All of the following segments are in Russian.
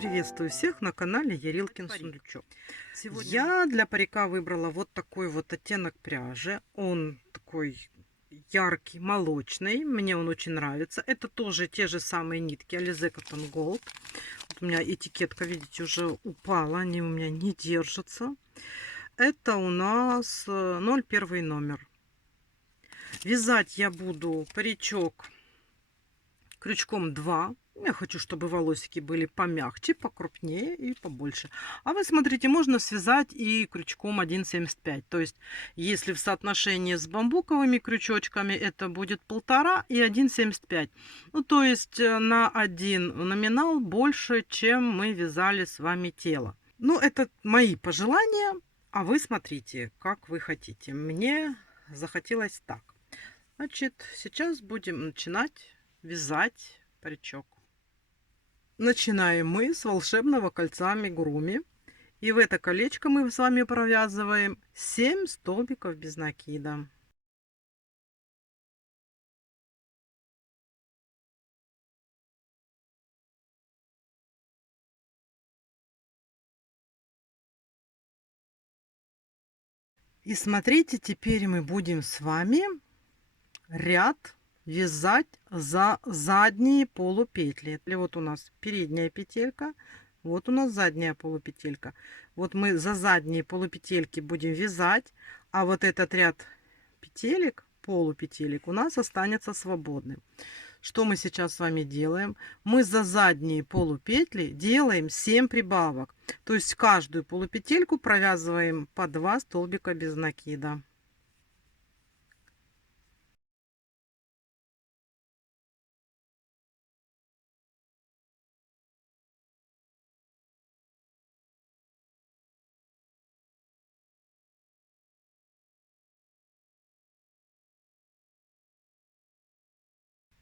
Приветствую всех на канале Ярилкин Сундучок. Я для парика выбрала вот такой вот оттенок пряжи. Он такой яркий, молочный. Мне он очень нравится. Это тоже те же самые нитки Alize Cotton Gold. Вот у меня этикетка, видите, уже упала. Они у меня не держатся. Это у нас 01 номер. Вязать я буду паричок крючком 2. Я хочу, чтобы волосики были помягче, покрупнее и побольше. А вы смотрите, можно связать и крючком 1,75. То есть, если в соотношении с бамбуковыми крючочками, это будет 1,5 и 1,75. Ну, то есть, на один номинал больше, чем мы вязали с вами тело. Ну, это мои пожелания, а вы смотрите, как вы хотите. Мне захотелось так. Значит, сейчас будем начинать вязать паричок. Начинаем мы с волшебного кольца амигуруми. И в это колечко мы с вами провязываем 7 столбиков без накида. И смотрите, теперь мы будем с вами ряд вязать за задние полупетли. И вот у нас передняя петелька, вот у нас задняя полупетелька. Вот мы за задние полупетельки будем вязать, а вот этот ряд петелек, полупетелек, у нас останется свободным. Что мы сейчас с вами делаем? Мы за задние полупетли делаем 7 прибавок. То есть каждую полупетельку провязываем по 2 столбика без накида.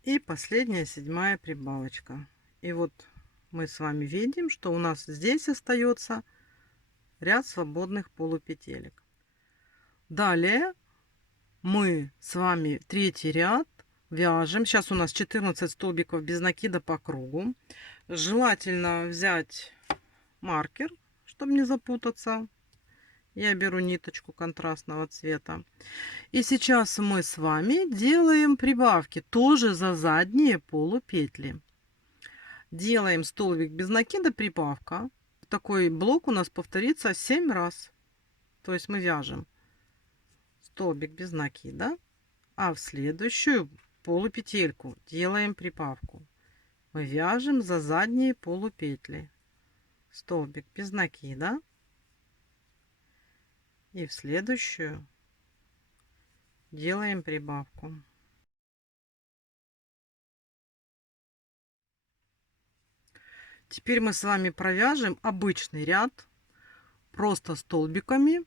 И последняя, 7-я прибавочка. И вот мы с вами видим, что у нас здесь остается ряд свободных полупетелек. Далее мы с вами третий ряд вяжем. Сейчас у нас 14 столбиков без накида по кругу. Желательно взять маркер, чтобы не запутаться. Я беру ниточку контрастного цвета. И сейчас мы с вами делаем прибавки тоже за задние полупетли. Делаем столбик без накида, прибавка. Такой блок у нас повторится 7 раз. То есть мы вяжем столбик без накида, а в следующую полупетельку делаем прибавку. Мы вяжем за задние полупетли. Столбик без накида. И в следующую делаем прибавку. Теперь мы с вами провяжем обычный ряд просто столбиками,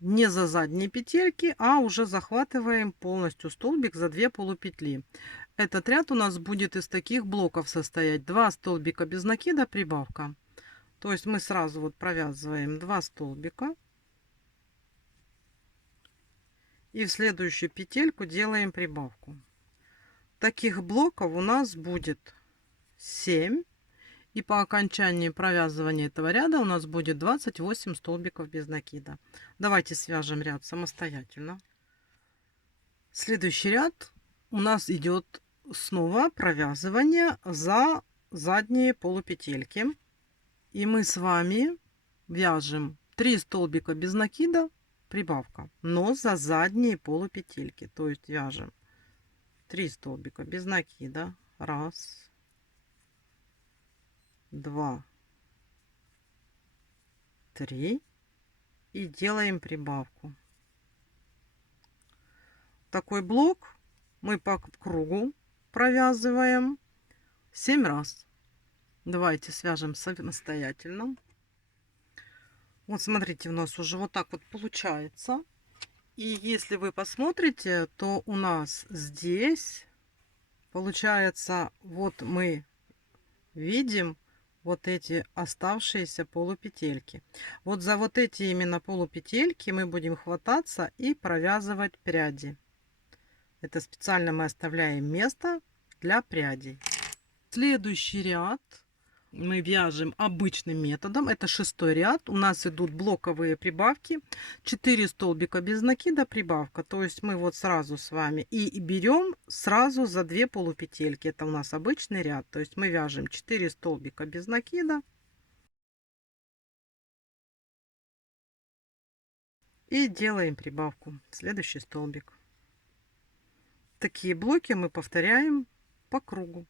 не за задние петельки, а уже захватываем полностью столбик за 2 полупетли. Этот ряд у нас будет из таких блоков состоять: 2 столбика без накида, прибавка. То есть мы сразу вот провязываем 2 столбика и в следующую петельку делаем прибавку. Таких блоков у нас будет 7. И по окончании провязывания этого ряда у нас будет 28 столбиков без накида. Давайте свяжем ряд самостоятельно. Следующий ряд у нас идет снова провязывание за задние полупетельки. И мы с вами вяжем 3 столбика без накида, прибавка, но за задние полупетельки. То есть вяжем 3 столбика без накида. Раз, 2, 3 и делаем прибавку. Такой блок мы по кругу провязываем 7 раз. Давайте свяжем самостоятельно. Вот смотрите, у нас уже вот так вот получается. И если вы посмотрите, то у нас здесь получается, вот мы видим вот эти оставшиеся полупетельки. Вот за вот эти именно полупетельки мы будем хвататься и провязывать пряди. Это специально мы оставляем место для прядей. Следующий ряд мы вяжем обычным методом. Это 6-й ряд. У нас идут блоковые прибавки. 4 столбика без накида прибавка. То есть мы вот сразу с вами и берем сразу за 2 полупетельки. Это у нас обычный ряд. То есть мы вяжем 4 столбика без накида. И делаем прибавку в следующий столбик. Такие блоки мы повторяем по кругу.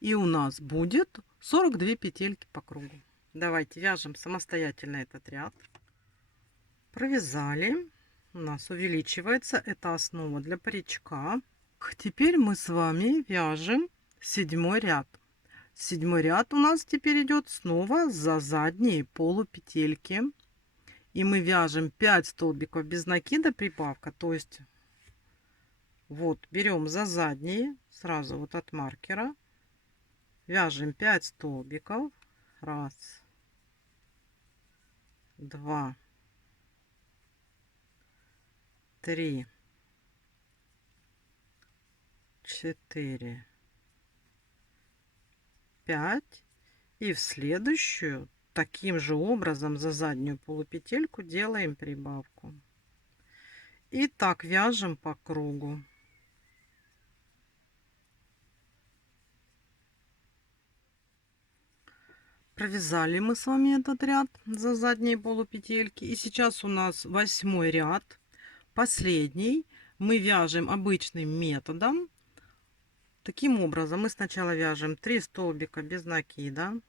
И у нас будет 42 петельки по кругу. Давайте вяжем самостоятельно этот ряд. Провязали. У нас увеличивается. Это основа для паричка. Теперь мы с вами вяжем 7-й ряд. 7-й ряд у нас теперь идет снова за задние полупетельки. И мы вяжем 5 столбиков без накида прибавка. То есть вот берем за задние, сразу вот от маркера. Вяжем 5 столбиков. 1, 2, 3, 4, 5. И в следующую таким же образом за заднюю полупетельку делаем прибавку. И так вяжем по кругу. Провязали мы с вами этот ряд за задние полупетельки. И сейчас у нас 8-й ряд, последний. Мы вяжем обычным методом. Таким образом мы сначала вяжем 3 столбика без накида.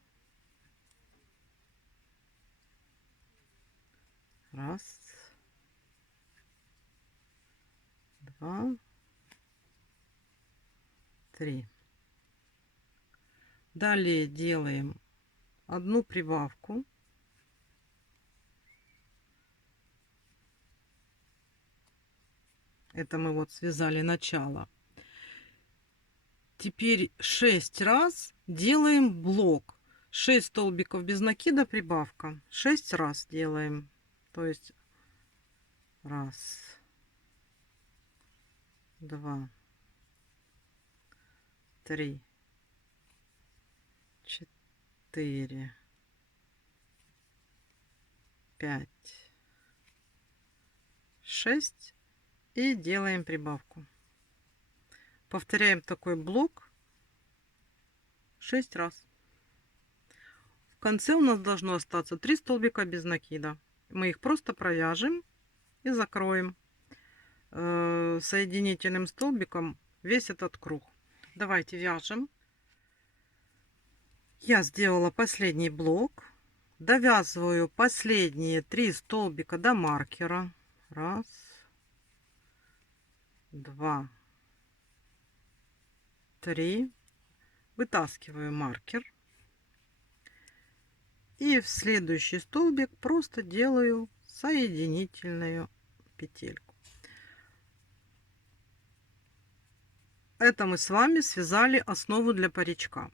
1, 2, 3. Далее делаем одну прибавку. Это мы вот связали начало. Теперь 6 раз делаем блок. 6 столбиков без накида прибавка. 6 раз делаем. То есть 1, 2, 3, 4, 5, 6 и делаем прибавку. Повторяем такой блок 6 раз. В конце у нас должно остаться 3 столбика без накида. Мы их просто провяжем и закроем соединительным столбиком весь этот круг. Давайте вяжем. Я сделала последний блок. Довязываю последние 3 столбика до маркера. 1, 2, 3. Вытаскиваю маркер. И в следующий столбик просто делаю соединительную петельку. Это мы с вами связали основу для паричка.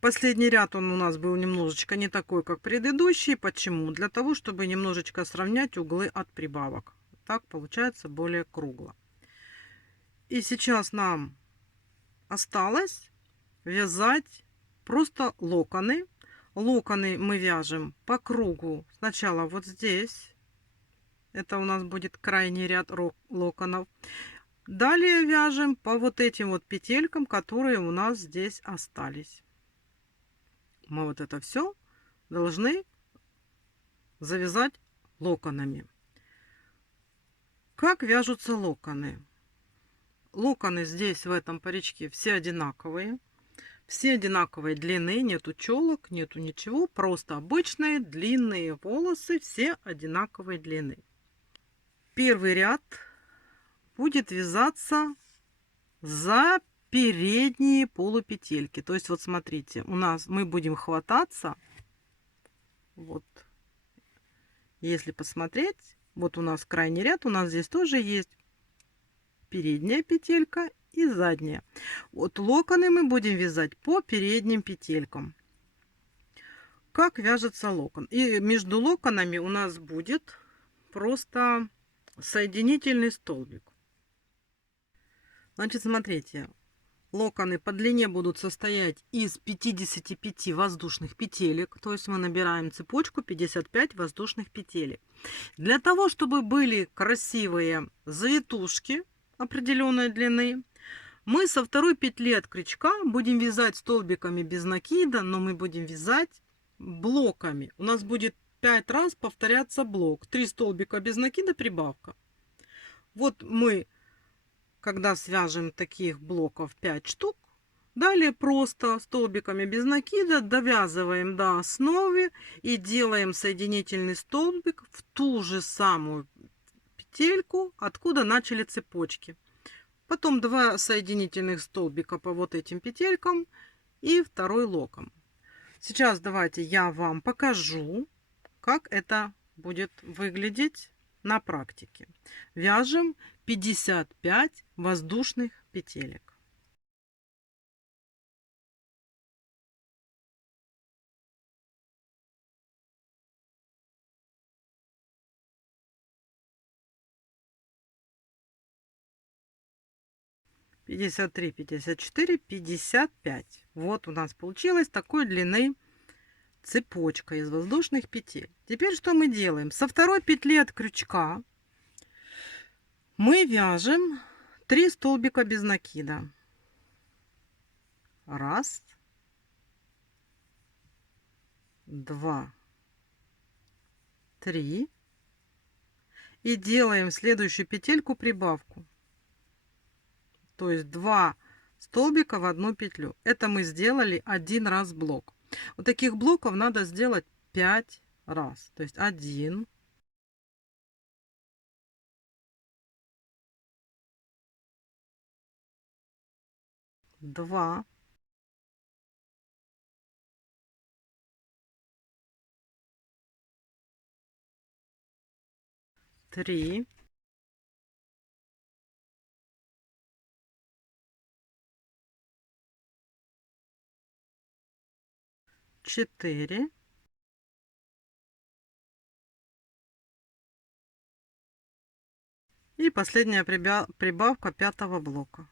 Последний ряд он у нас был немножечко не такой, как предыдущий. Почему? Для того, чтобы немножечко сравнять углы от прибавок. Так получается более кругло. И сейчас нам осталось вязать просто локоны. Локоны мы вяжем по кругу. Сначала вот здесь. Это у нас будет крайний ряд локонов. Далее вяжем по вот этим вот петелькам, которые у нас здесь остались. Мы вот это все должны завязать локонами. Как вяжутся локоны? Локоны здесь в этом паричке все одинаковые. Все одинаковой длины, нету челок, нету ничего. Просто обычные длинные волосы, все одинаковой длины. Первый ряд будет вязаться за передние полупетельки. То есть вот смотрите, у нас мы будем хвататься, вот, если посмотреть, вот у нас крайний ряд, у нас здесь тоже есть передняя петелька и задняя. Вот локоны мы будем вязать по передним петелькам. Как вяжется локон? И между локонами у нас будет просто соединительный столбик. Значит, смотрите. Локоны по длине будут состоять из 55 воздушных петелек, то есть мы набираем цепочку 55 воздушных петелек. Для того, чтобы были красивые завитушки определенной длины, мы со второй петли от крючка будем вязать столбиками без накида, но мы будем вязать блоками. У нас будет 5 раз повторяться блок. 3 столбика без накида, прибавка. Вот мы, когда свяжем таких блоков 5 штук, далее просто столбиками без накида довязываем до основы и делаем соединительный столбик в ту же самую петельку, откуда начали цепочки. Потом 2 соединительных столбика по вот этим петелькам и второй локон. Сейчас давайте я вам покажу, как это будет выглядеть на практике. Вяжем 55 воздушных петелек. Пятьдесят три, 54, 55. Вот у нас получилось такой длины цепочка из воздушных петель. Теперь что мы делаем? Со второй петли от крючка мы вяжем 3 столбика без накида. Раз, два, три. И делаем в следующую петельку прибавку. То есть 2 столбика в одну петлю. Это мы сделали один раз блок. Вот таких блоков надо сделать 5 раз. То есть 1, 2, 3, 4, 4. И последняя прибавка 5-го блока.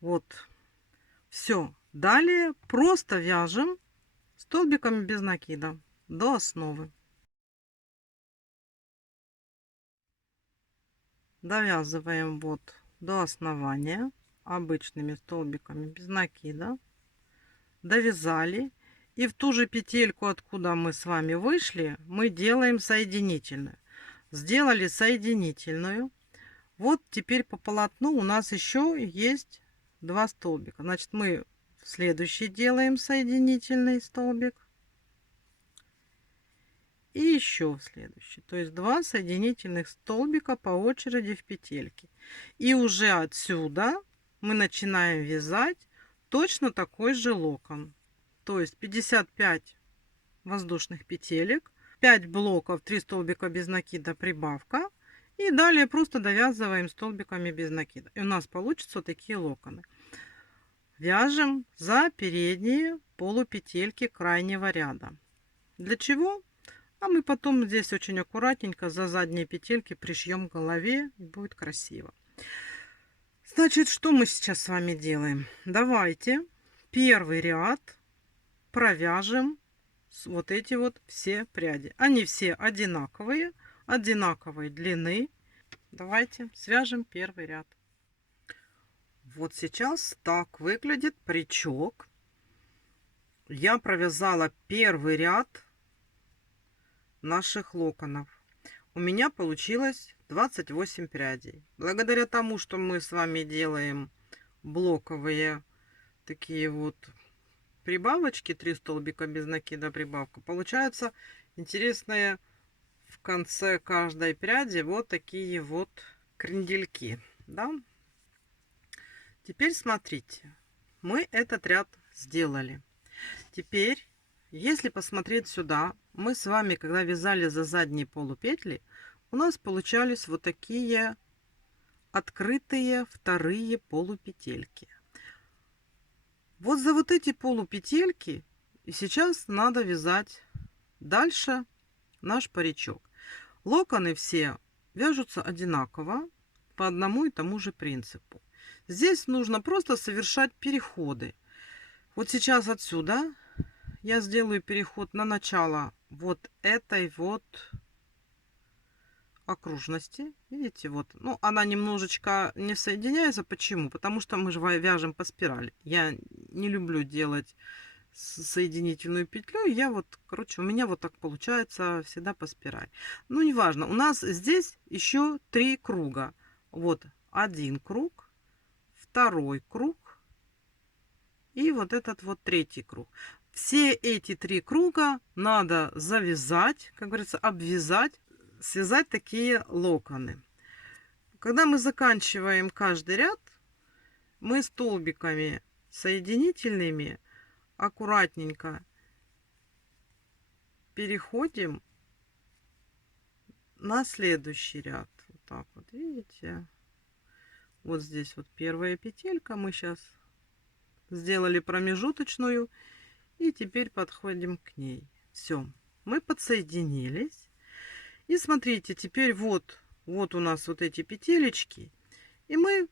Вот. Все. Далее просто вяжем столбиками без накида до основы. Довязываем вот до основания обычными столбиками без накида. Довязали. И в ту же петельку, откуда мы с вами вышли, мы делаем соединительную. Сделали соединительную. Вот теперь по полотну у нас еще есть 2 столбика. Значит, мы в следующий делаем соединительный столбик. И еще в следующий. То есть 2 соединительных столбика по очереди в петельке. И уже отсюда мы начинаем вязать точно такой же локон. То есть 55 воздушных петелек, 5 блоков, 3 столбика без накида, прибавка. И далее просто довязываем столбиками без накида. И у нас получатся вот такие локоны. Вяжем за передние полупетельки крайнего ряда. Для чего? А мы потом здесь очень аккуратненько за задние петельки пришьем к голове, и будет красиво. Значит, что мы сейчас с вами делаем? Давайте первый ряд провяжем вот эти вот все пряди. Они все одинаковые, одинаковой длины. Давайте свяжем первый ряд. Вот сейчас так выглядит прячок. Я провязала первый ряд наших локонов. У меня получилось 28 прядей. Благодаря тому, что мы с вами делаем блоковые такие вот прибавочки, 3 столбика без накида, прибавка, получается интересная в конце каждой пряди вот такие вот крендельки, да? Теперь смотрите, мы этот ряд сделали. Теперь, если посмотреть сюда, мы с вами, когда вязали за задние полупетли, у нас получались вот такие открытые вторые полупетельки. Вот за вот эти полупетельки и сейчас надо вязать дальше наш паричок. Локоны все вяжутся одинаково по одному и тому же принципу. Здесь нужно просто совершать переходы. Вот сейчас отсюда я сделаю переход на начало вот этой вот окружности. Видите, вот. Ну, она немножечко не соединяется. Почему? Потому что мы же вяжем по спирали. Я не люблю делать соединительную петлю. Я вот, короче, у меня вот так получается всегда по спирали. Ну, неважно. У нас здесь еще 3 круга. Вот один круг, второй круг и вот этот вот третий круг. Все эти 3 круга надо завязать, как говорится, обвязать, связать такие локоны. Когда мы заканчиваем каждый ряд, мы столбиками соединительными аккуратненько переходим на следующий ряд. Вот так вот, видите? Вот здесь вот первая петелька. Мы сейчас сделали промежуточную. И теперь подходим к ней. Все, мы подсоединились. И смотрите, теперь вот у нас вот эти петелечки. И мы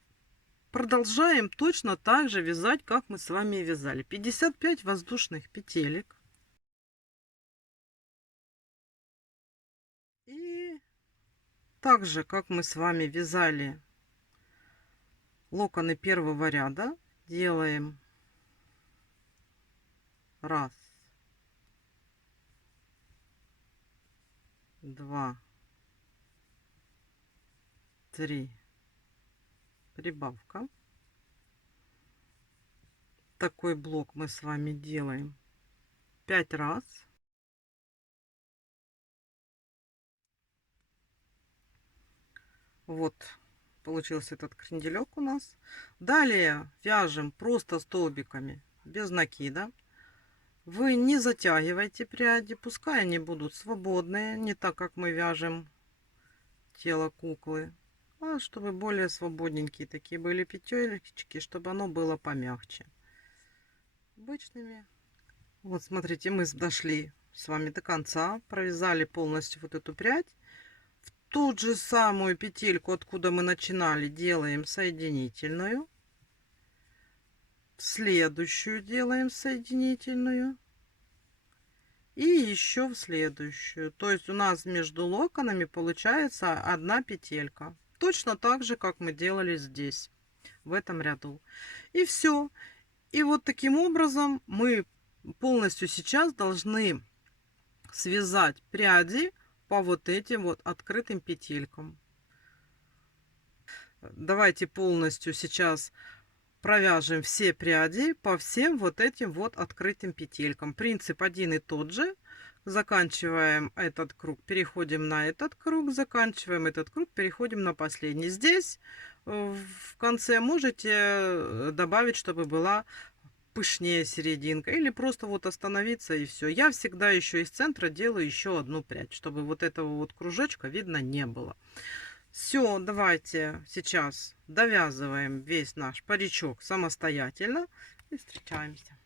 продолжаем точно так же вязать, как мы с вами вязали. 55 воздушных петелек. И так же, как мы с вами вязали локоны первого ряда, делаем раз, два, три, прибавка. Такой блок мы с вами делаем 5 раз. Вот получился этот кренделек у нас. Далее вяжем просто столбиками без накида. Вы не затягивайте пряди, пускай они будут свободные, не так как мы вяжем тело куклы, а чтобы более свободненькие такие были петелечки, чтобы оно было помягче. Обычными. Вот смотрите, мы дошли с вами до конца, провязали полностью вот эту прядь. В ту же самую петельку, откуда мы начинали, делаем соединительную. В следующую делаем соединительную. И еще в следующую. То есть у нас между локонами получается одна петелька. Точно так же, как мы делали здесь, в этом ряду. И все. И вот таким образом мы полностью сейчас должны связать пряди по вот этим вот открытым петелькам. Давайте полностью сейчас провяжем все пряди по всем вот этим вот открытым петелькам. Принцип один и тот же. Заканчиваем этот круг, переходим на этот круг, заканчиваем этот круг, переходим на последний. Здесь в конце можете добавить, чтобы была пышнее серединка, или просто вот остановиться и все. Я всегда еще из центра делаю еще одну прядь, чтобы вот этого вот кружочка видно не было. Все, давайте сейчас довязываем весь наш паричок самостоятельно и встречаемся.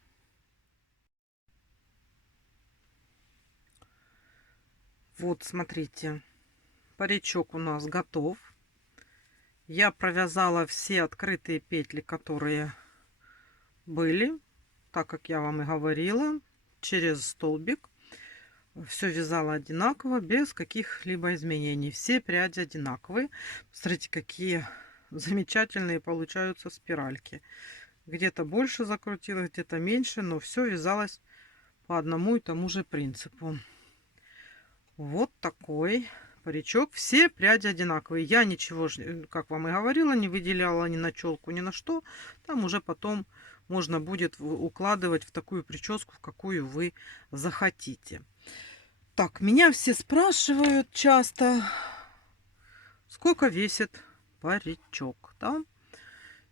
Вот, смотрите, паричок у нас готов. Я провязала все открытые петли, которые были, так как я вам и говорила, через столбик. Все вязала одинаково, без каких-либо изменений. Все пряди одинаковые. Смотрите, какие замечательные получаются спиральки. Где-то больше закрутилось, где-то меньше, но все вязалось по одному и тому же принципу. Вот такой паричок. Все пряди одинаковые. Я ничего, как вам и говорила, не выделяла ни на челку, ни на что. Там уже потом можно будет укладывать в такую прическу, в какую вы захотите. Так, меня все спрашивают часто, сколько весит паричок, да?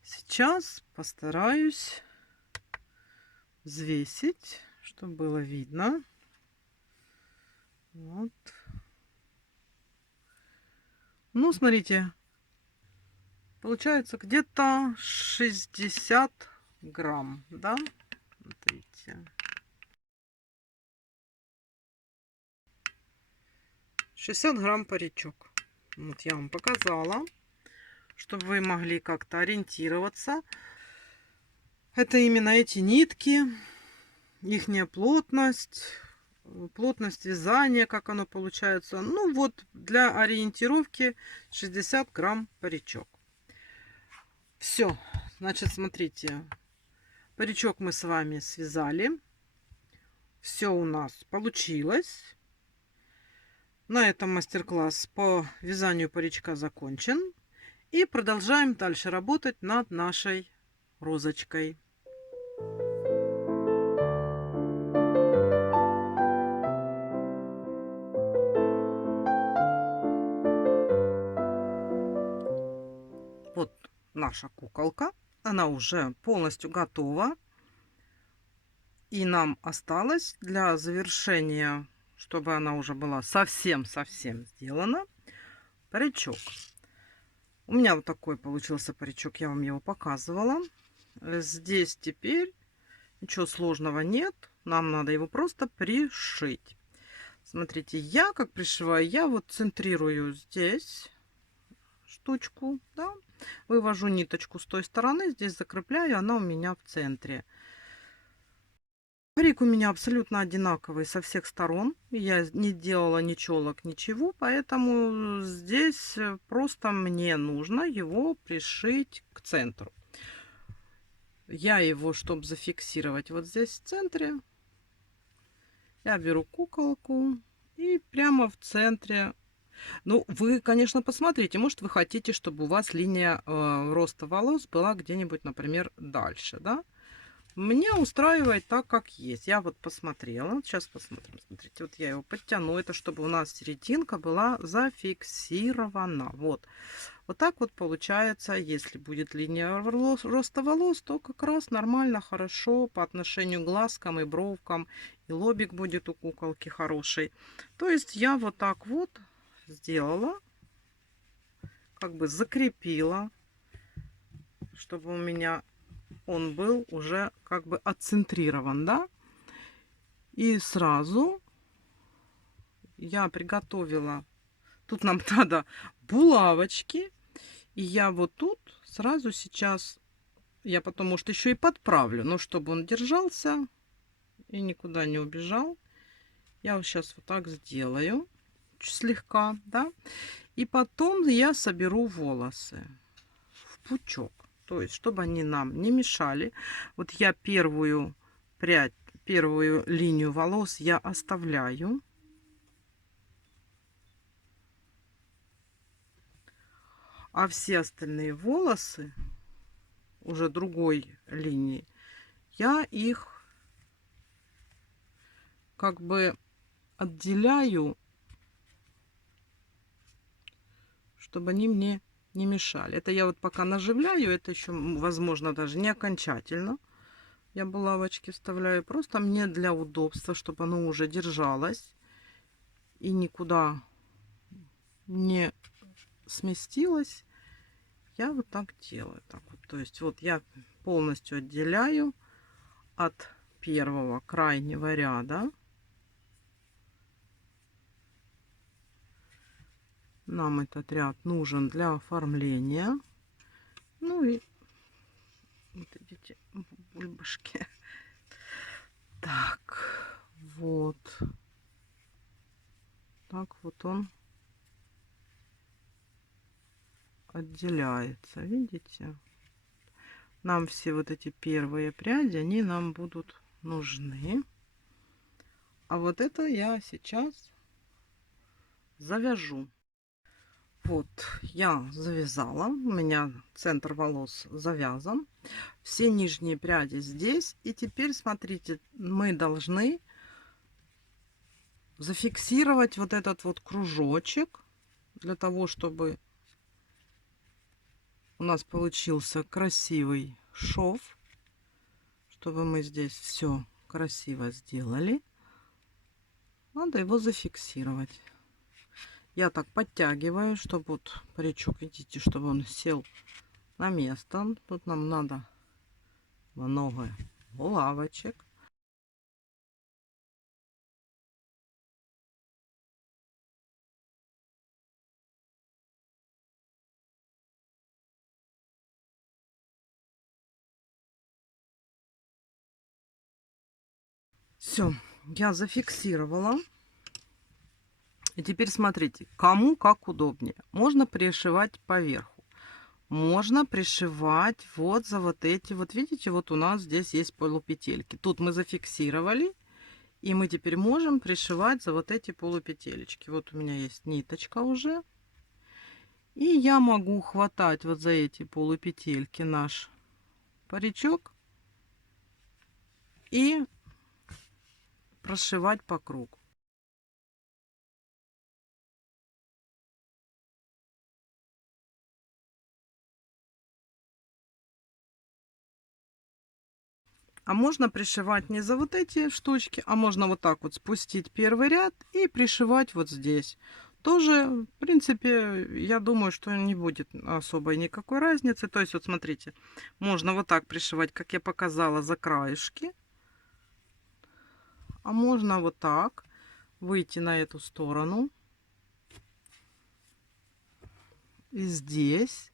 Сейчас постараюсь взвесить, чтобы было видно. Вот. Ну, смотрите, получается где-то 60 грамм, да? Смотрите. 60 грамм паричок. Вот я вам показала. чтобы вы могли как-то ориентироваться. Это именно эти нитки, ихняя плотность, плотность вязания, как оно получается. Ну вот, для ориентировки 60 грамм паричок. Все, значит, смотрите, паричок мы с вами связали. Все у нас получилось. На этом мастер-класс по вязанию паричка закончен. И продолжаем дальше работать над нашей розочкой. Вот наша куколка. Она уже полностью готова. И нам осталось для завершения, чтобы она уже была совсем-совсем сделана, паричок. У меня вот такой получился паричок, я вам его показывала. Здесь теперь ничего сложного нет, нам надо его просто пришить. Смотрите, я как пришиваю, я вот центрирую здесь штучку, да, вывожу ниточку с той стороны, здесь закрепляю, она у меня в центре. Парик у меня абсолютно одинаковый со всех сторон. Я не делала ни челок, ничего, поэтому здесь просто мне нужно его пришить к центру. Я его, чтобы зафиксировать вот здесь в центре, я беру куколку и прямо в центре. Ну, вы, конечно, посмотрите, может, вы хотите, чтобы у вас линия роста волос была где-нибудь, например, дальше, да? Мне устраивает так, как есть. Я вот посмотрела. Сейчас посмотрим. Смотрите, вот я его подтяну. Это чтобы у нас серединка была зафиксирована. Вот. Вот так вот получается, если будет линия роста волос, то как раз нормально, хорошо по отношению к глазкам и бровкам. И лобик будет у куколки хороший. То есть я вот так вот сделала. Как бы закрепила. Чтобы у меня он был уже как бы отцентрирован, да? И сразу я приготовила, тут нам надо булавочки, и я вот тут сразу сейчас, я потом, может, еще и подправлю, но чтобы он держался и никуда не убежал, я вот сейчас вот так сделаю, слегка, да, и потом я соберу волосы в пучок. То есть, чтобы они нам не мешали. Вот я первую прядь, первую линию волос я оставляю. А все остальные волосы, уже другой линии, я их как бы отделяю, чтобы они мне не мешали. Это я вот пока наживляю, это еще, возможно, даже не окончательно. Я булавочки вставляю просто мне для удобства, чтобы оно уже держалось и никуда не сместилось. Я вот так делаю. Так вот. То есть вот я полностью отделяю от первого крайнего ряда. Нам этот ряд нужен для оформления. Ну и вот видите, бульбашки. Так, вот. Так вот он отделяется. Видите? Нам все вот эти первые пряди, они нам будут нужны. А вот это я сейчас завяжу. Вот, я завязала. У меня центр волос завязан. Все нижние пряди здесь. И теперь, смотрите, мы должны зафиксировать вот этот вот кружочек. Для того, чтобы у нас получился красивый шов. Чтобы мы здесь все красиво сделали. Надо его зафиксировать. Я так подтягиваю, чтобы вот паричок, видите, чтобы он сел на место. Тут нам надо много булавочек. Все, я зафиксировала. И теперь смотрите, кому как удобнее. Можно пришивать поверху. Можно пришивать вот за вот эти вот, видите, вот у нас здесь есть полупетельки. Тут мы зафиксировали, и мы теперь можем пришивать за вот эти полупетелечки. Вот у меня есть ниточка уже. И я могу хватать вот за эти полупетельки наш паричок и прошивать по кругу. А можно пришивать не за вот эти штучки, а можно вот так вот спустить первый ряд и пришивать вот здесь. Тоже, в принципе, я думаю, что не будет особой никакой разницы. То есть, вот смотрите, можно вот так пришивать, как я показала, за краешки. А можно вот так выйти на эту сторону. И здесь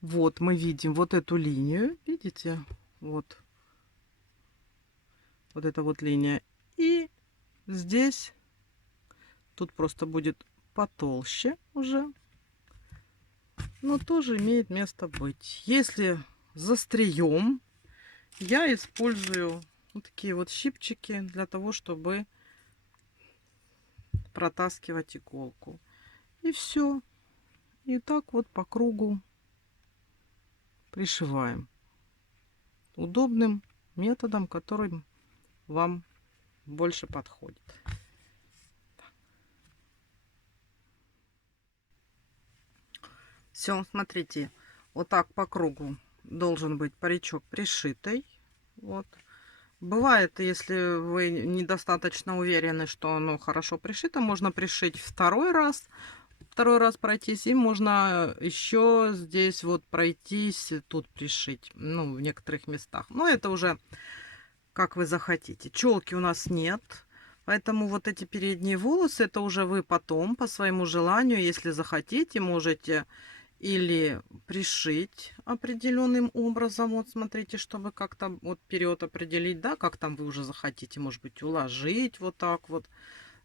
вот мы видим вот эту линию. Видите? Вот. Вот эта вот линия. И здесь тут просто будет потолще уже. Но тоже имеет место быть. Если застрием, я использую вот такие вот щипчики для того, чтобы протаскивать иголку. И все. И так вот по кругу пришиваем. Удобным методом, который вам больше подходит. Все, смотрите, вот так по кругу должен быть паричок пришитый. Вот. Бывает, если вы недостаточно уверены, что оно хорошо пришито, можно пришить второй раз пройтись, и можно еще здесь вот пройтись, тут пришить, ну, в некоторых местах. Но это уже как вы захотите. Челки у нас нет, поэтому вот эти передние волосы, это уже вы потом, по своему желанию, если захотите, можете или пришить определенным образом. Вот смотрите, чтобы как-то вот вперед определить, да, как там вы уже захотите, может быть, уложить вот так вот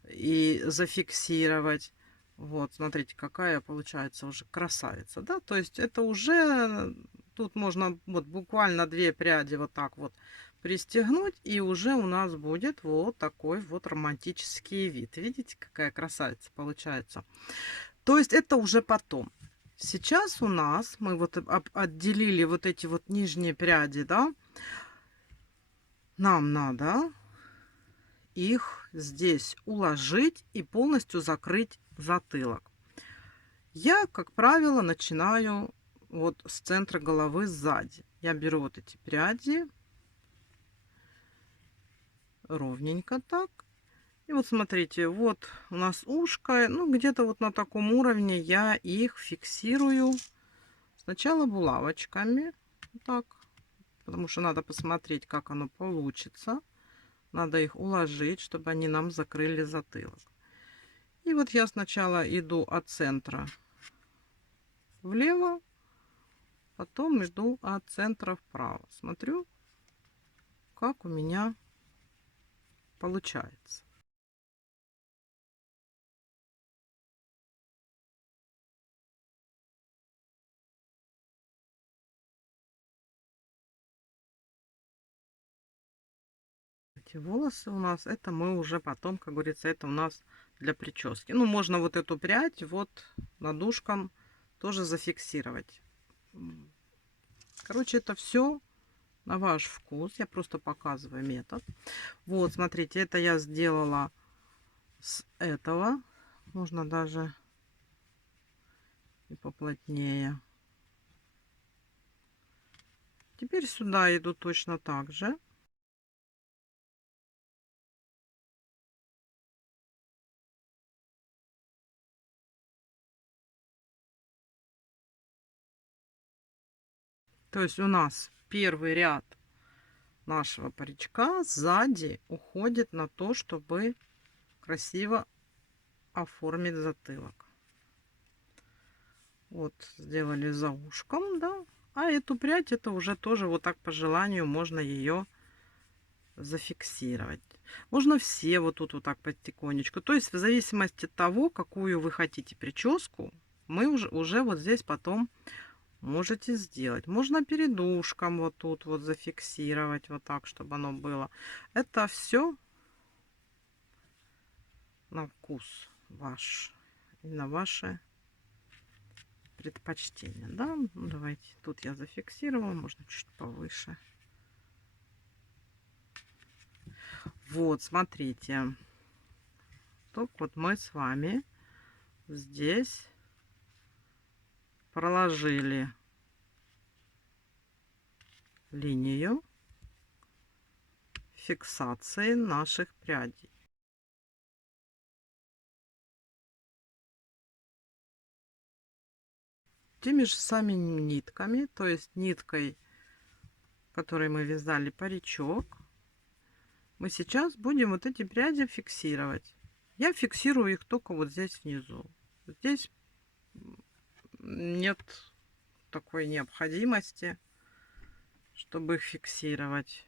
и зафиксировать. Вот, смотрите, какая получается уже красавица, да, то есть это уже, тут можно вот буквально 2 пряди вот так вот пристегнуть, и уже у нас будет вот такой вот романтический вид. Видите, какая красавица получается. То есть это уже потом. Сейчас у нас мы вот отделили вот эти вот нижние пряди, да, нам надо их здесь уложить и полностью закрыть затылок. Я, как правило, начинаю вот с центра головы сзади. Я беру вот эти пряди ровненько так. И вот смотрите, вот у нас ушко, ну где-то вот на таком уровне я их фиксирую сначала булавочками, так, потому что надо посмотреть, как оно получится. Надо их уложить, чтобы они нам закрыли затылок. И вот я сначала иду от центра влево, потом иду от центра вправо. Смотрю, как у меня получается. Эти волосы у нас, это мы уже потом, как говорится, это у нас для прически. Ну, можно вот эту прядь вот над ушком тоже зафиксировать. Короче, это все на ваш вкус. Я просто показываю метод. Вот, смотрите, это я сделала с этого. Можно даже и поплотнее. Теперь сюда иду точно так же. То есть у нас первый ряд нашего паричка сзади уходит на то, чтобы красиво оформить затылок. Вот сделали за ушком, да. А эту прядь, это уже тоже вот так по желанию можно ее зафиксировать. Можно все вот тут вот так потихонечку. То есть в зависимости от того, какую вы хотите прическу, мы уже вот здесь потом можете сделать. Можно перед ушком вот тут вот зафиксировать вот так, чтобы оно было. Это все на вкус ваш и на ваше предпочтение. Да? Ну, давайте. Тут я зафиксировала. Можно чуть повыше. Вот, смотрите. Только вот мы с вами здесь проложили линию фиксации наших прядей. Теми же самыми нитками, то есть ниткой, которой мы вязали паричок, мы сейчас будем вот эти пряди фиксировать. Я фиксирую их только вот здесь внизу. Здесь нет такой необходимости, чтобы их фиксировать.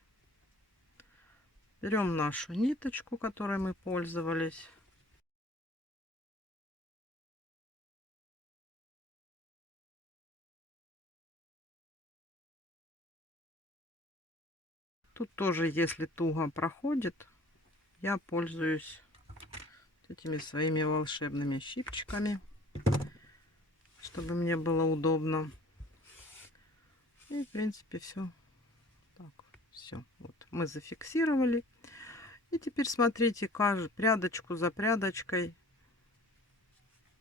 Берем нашу ниточку, которой мы пользовались. Тут тоже, если туго проходит, я пользуюсь этими своими волшебными щипчиками, чтобы мне было удобно. И в принципе все. Так, все. Вот мы зафиксировали. И теперь смотрите, каждую прядочку за прядочкой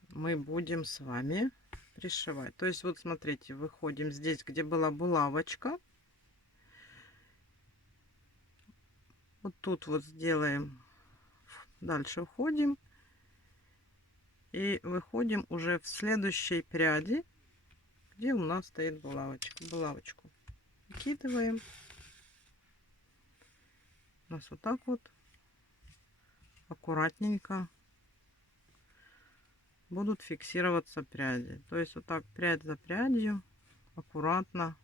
мы будем с вами пришивать. То есть вот смотрите, выходим здесь, где была булавочка. Вот тут вот сделаем, дальше входим и выходим уже в следующей пряди, где у нас стоит булавочка. Булавочку выкидываем. У нас вот так вот аккуратненько будут фиксироваться пряди. То есть вот так прядь за прядью аккуратно.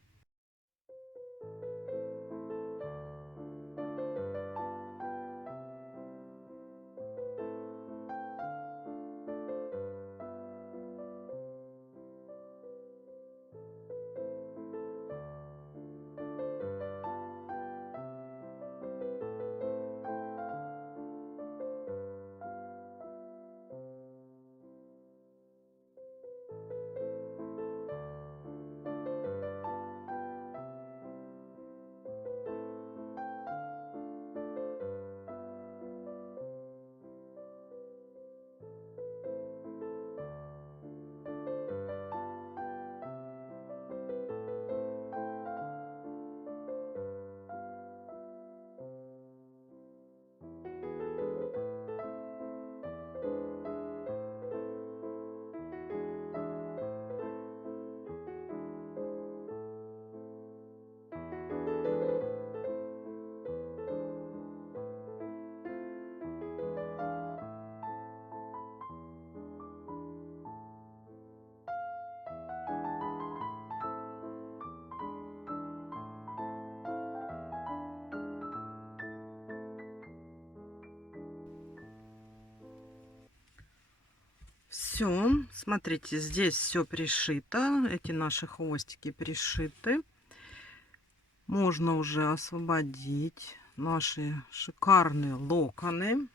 Все, смотрите, здесь все пришито. Эти наши хвостики пришиты. Можно уже освободить наши шикарные локоны.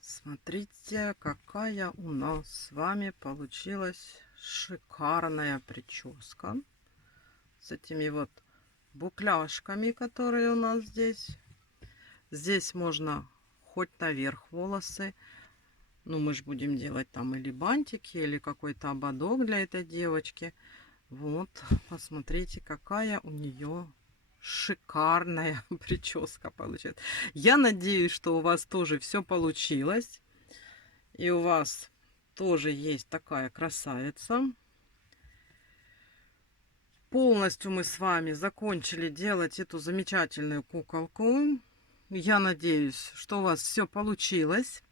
Смотрите, какая у нас с вами получилась шикарная прическа. С этими вот букляшками, которые у нас здесь. Здесь можно хоть наверх волосы. Ну, мы же будем делать там или бантики, или какой-то ободок для этой девочки. Вот, посмотрите, какая у нее шикарная прическа получается. Я надеюсь, что у вас тоже все получилось. И у вас тоже есть такая красавица. Полностью мы с вами закончили делать эту замечательную куколку. Я надеюсь, что у вас все получилось.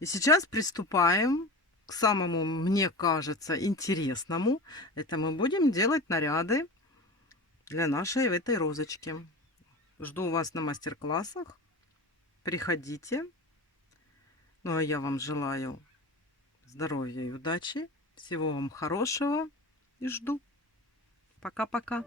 И сейчас приступаем к самому, мне кажется, интересному. Это мы будем делать наряды для нашей этой розочки. Жду вас на мастер-классах. Приходите. Ну а я вам желаю здоровья и удачи. Всего вам хорошего. И жду. Пока-пока.